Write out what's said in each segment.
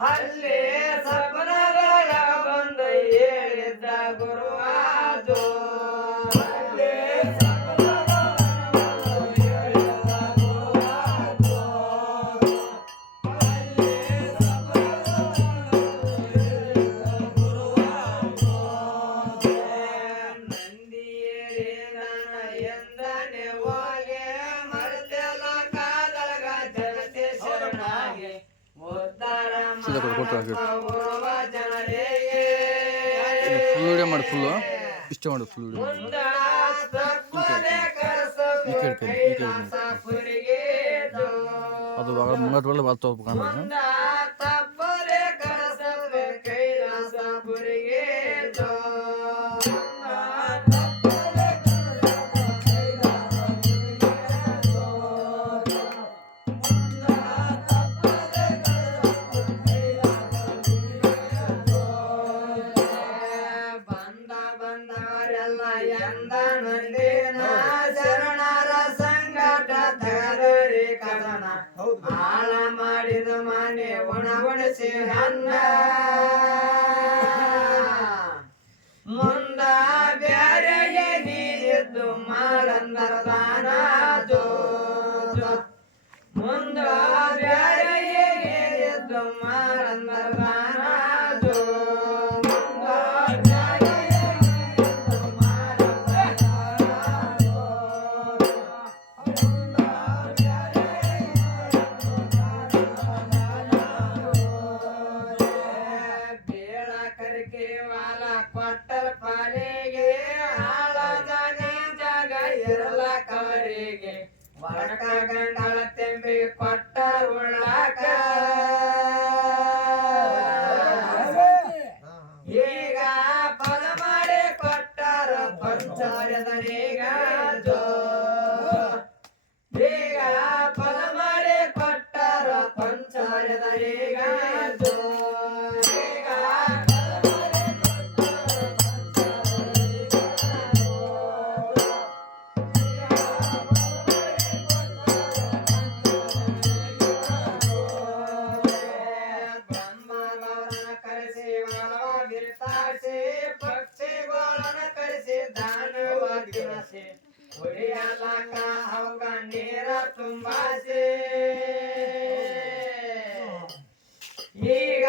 ಅಲ್ಲಿ ಸಪನಗಳ ಬಂದು ಹೇಳಿದ್ದ ಗುರುವಾದು ಫುಲ್ ವಿಡಿಯೋ ಮಾಡಿ ಫುಲ್ಲು ಇಷ್ಟ ಮಾಡು ಫುಲ್ ವಿಡಿಯೋ ಅದು ಮುಂಗಟ್ಟು ಬರಲಿ ಬಾತ್ ಹೋಗ್ಬೇಕು ಹಾಳ ಮಾಡಿದ ಮನೆ ಒಣಗೊಳಿಸಿ ಅನ್ನ ಮುಂದ ಬ್ಯಾರೆಗೆ ನೀರಿದ್ದು ಮಾಡಂದರ ದಾನ ಮುಂದ ಬ್ಯಾರೆಗೆ ನೀರಿದ್ದು ಮಾಡಂದರ ದಾನ ಕೊಟ್ಟರ ಪಾಲಿಗೆ ಹಾಳದ ಜಾಗ ಇರಲ ಕವರಿಗೆ ಒಳಕ ಗಂಡಳ ತೆಂಬಿ ಕೊಟ್ಟರ ಉಳ್ಳಾಕ ಈಗ ಫಲ ಮಾಡಿ ಕೊಟ್ಟರ ಪಂಚಾಯತನೀಗ ಈಗ ಫಲ ಮಾಡಿ ಕೊಟ್ಟರ ಪಂಚಾಯತನೀಗ ಪಕ್ಷಿಗಳನ್ನು ಕಳಿಸಿ ದಾನವ ದಿವಸಿ ಕುಡಿಯಲಕ ಹೌಗ ನೀರ ತುಂಬಾಸಿ ಈಗ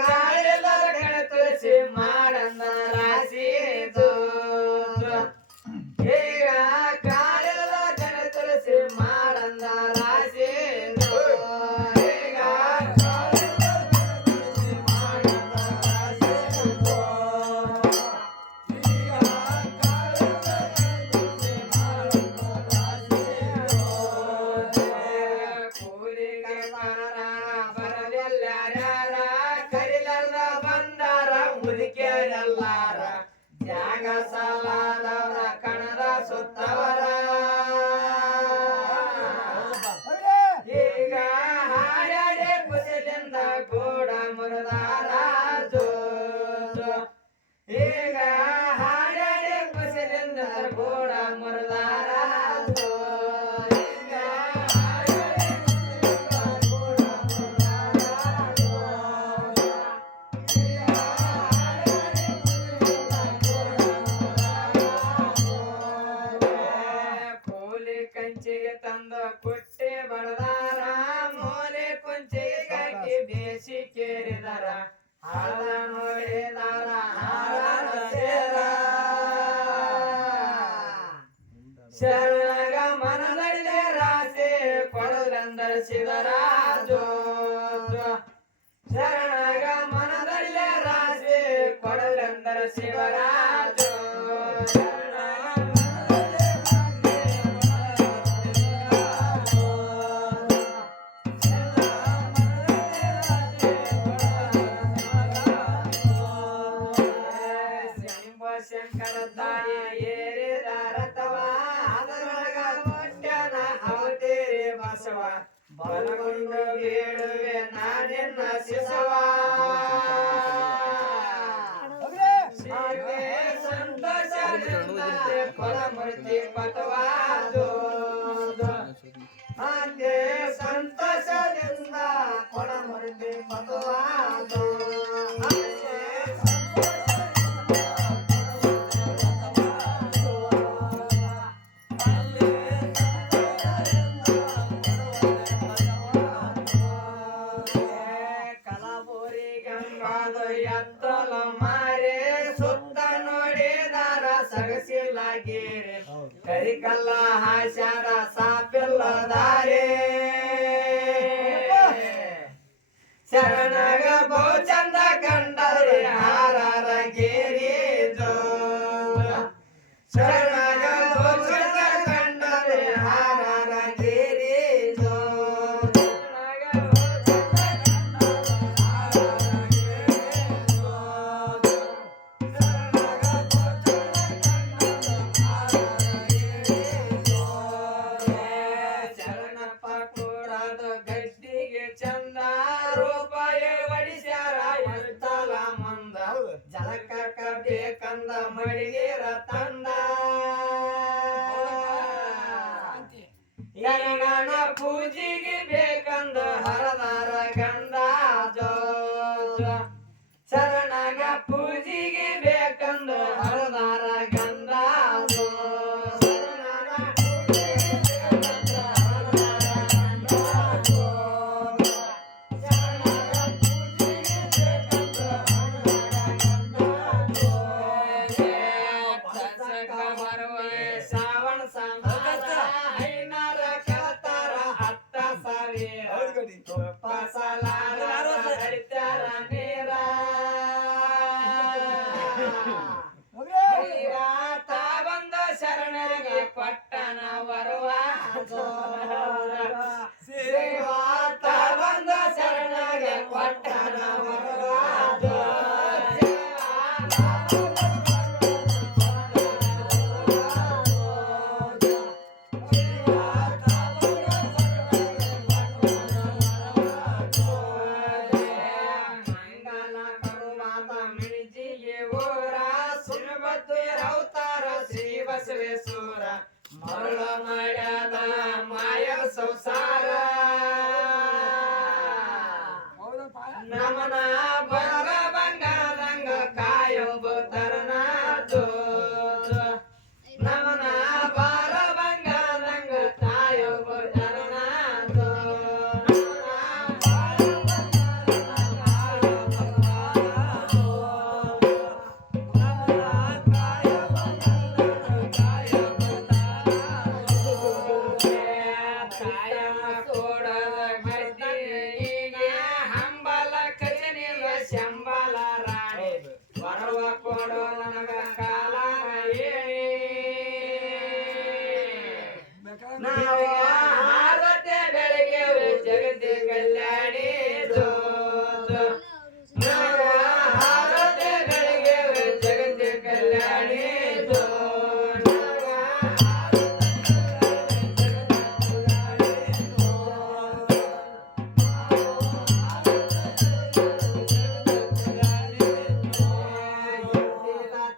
ಗಾಳಿದ ಕಣ ತುಳಸಿ ಮಾಡಂದ ರಾಶಿ ಈಗ ಗಾಳಿದ ಕಣ ತುಳಸಿ ಮಾಡಂದ ರಾಶಿ ಜಾಗ ಸಾಲದವರ ಕಣದ ಸುತ್ತವರ ಈಗ ಹಾಡಾಡಿ ಕುಸಿಲಿಂದ ಕೂಡ ಮುರಿದಾರ ಈಗ ಹಾಡಾಡಿ ಕುಸಿಲಿಂದ ಕೂಡ ಮುರಿದಾರ ಕಂಚಿಗೆ ತಂದು ಕುಟ್ಟಿ ಬಡದಾರ ಮೂಲೆ ಕುಂಚಿಗೆ ಹಾಕಿ ಬೇಸಿ ಕೇರಿದಾರ ಹಾಳ ನೋಡಿದಾರ ಹಾಳ ಸೇರ ಶರಣಗ ಮನದಲ್ಲಿ ರಾಶಿ ಕೊಡದಂದರಿಸಿದರ ಶರಣಗ ಮನದಲ್ಲಿ ರಾಶಿ ಕೊಡದಂದರಿಸಿದರ ಕೊಲಮೂರ್ತಿ ಪಟವಾದು ಅಂದೆ ಸಂತೋಷದಿಂದ ಕೊಲಮೂರ್ತಿ ಪಟವಾದು ಕಲಬುರಿ ಗಂಗಾದು ಎತ್ತಲ ಮಾರೆ ಸುತ್ತ ನೋಡಿದಾರ ಸಗಸಿಲಾಗೇರಿ ಕರಿಕಲ್ಲ ಹಾಸ್ಯಾರ ಸಾಪಿಲ್ಲ ದಾರೆ ಶರಣಗ ಬಹುಚಂದ ಕಂಡರೆ ಹಾರಾರ ಗೇರಿ ಶರಣಗ ಬಹುಚಂದ ಕಂಡರೆ ಹಾರಾರ ಗೇರಿ ಶರಣಪ್ಪ ಕೂಡದ ಗಡ್ಡಿಗೆ ಚಂದ ರೂಪಾಯ ಒಡಿಸ್ಯಾರ ಎತ್ತಲ ಮಂದ ಜಲಕ ಬೇಕಂದ ಮಡಿಗೇರ ತಂದ ಶರಣನ ಪೂಜಿಗೆ ಬೇಕಂದ ಹರದಾರ ಗಂಧ ಶರಣಗ ಪೂಜಿಗೆ ಬೇಕಂದ ಹರದಾರ ಗಂಧ ಶ್ರಾವಣ ಸಂಭಾರ ಐನಾರ ಕಳತಾರ ಹತ್ತ ಸಾವಿರ ಫಸಲಾರ ಹರಿತಾರ ನೀರ ತಾ ಬಂದ ಶರಣರಿಗೆ ಪಟ್ಟಣ ಬರುವ ತಾ ಬಂದ ಶರಣಗೆ ಪಟ್ಟಣ ಬರುವ ಮಂಗಲ ಬರುವಾದ ಮಿಣಿಜಿಗೆ ಊರ ಸುರಭದ್ರ ಅವತಾರ ಶ್ರೀ ಬಸವೇಶ್ವರ ಮರಳ ಮಾಡ್ಯಾದ ಮಾಯ ಸಂಸಾರ ನಮನ ಬರ ಬಂಗಾದಂಗ ಕಾಯೊಬ್ಬತರನ ನಮನ ಬಾರ ಬಂಗಾದಂಗ ತಾಯೊಬ್ಬತರನ ಕೊಡದ ಗಡ್ಡಿಗೆ ಹಂಬಲ ಕಜನಿಲ ಶಂಬಲ ರಾಣಿ ಬರುವ ಕೊಡೋ ನನಗ ಕಾಲ ಹೇಳಿ ನಾವು ಆರತೆ ಬೆಳಗ್ಗೆ ಜಗತಿ ಕಲ್ಯಾಣಿ ನಾವು ಆರತೆ ಬೆಳಗ್ಗೆ ಜಗತಿ ಕಲ್ಯಾಣಿ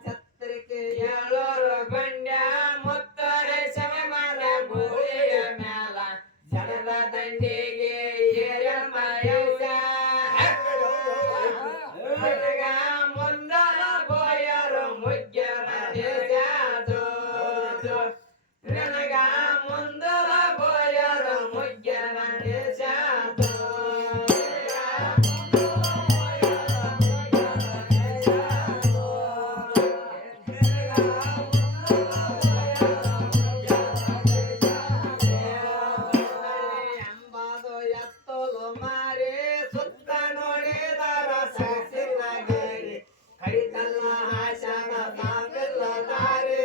ಛತ್ರಿಕೆ ಏಳೋರು ಗಂಡ್ಯ ಮುತ್ತರೆ ಶಮಮಾಲ ಗೋರಿಯ ಮ್ಯಾಲ ಜನದ ದಂಡಿಗೆ ಏರಮ್ಮ ಯೌಸ ನನಗ ಮುಂದಲ ಬೋಯರು ಮುಗ್ಯರ ದೇಶ ನನಗ ಮುಂದಲ ಬೋಯರು ಮುಗ್ಯರ ದೇಶ ಎಂಬಾದು ಎತ್ತಲು ಮಾರಿ ಸುತ್ತ ನೋಡಿದರ ಸಾಸಿಲಾಗೇರಿ ಕಡಿಕಲ್ಲ ಹಾಸನ ತಾಪಿಲ್ಲ ದಾರಿ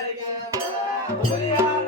ಬಾಡಿಗೆ ಹುಲಿಯಾರ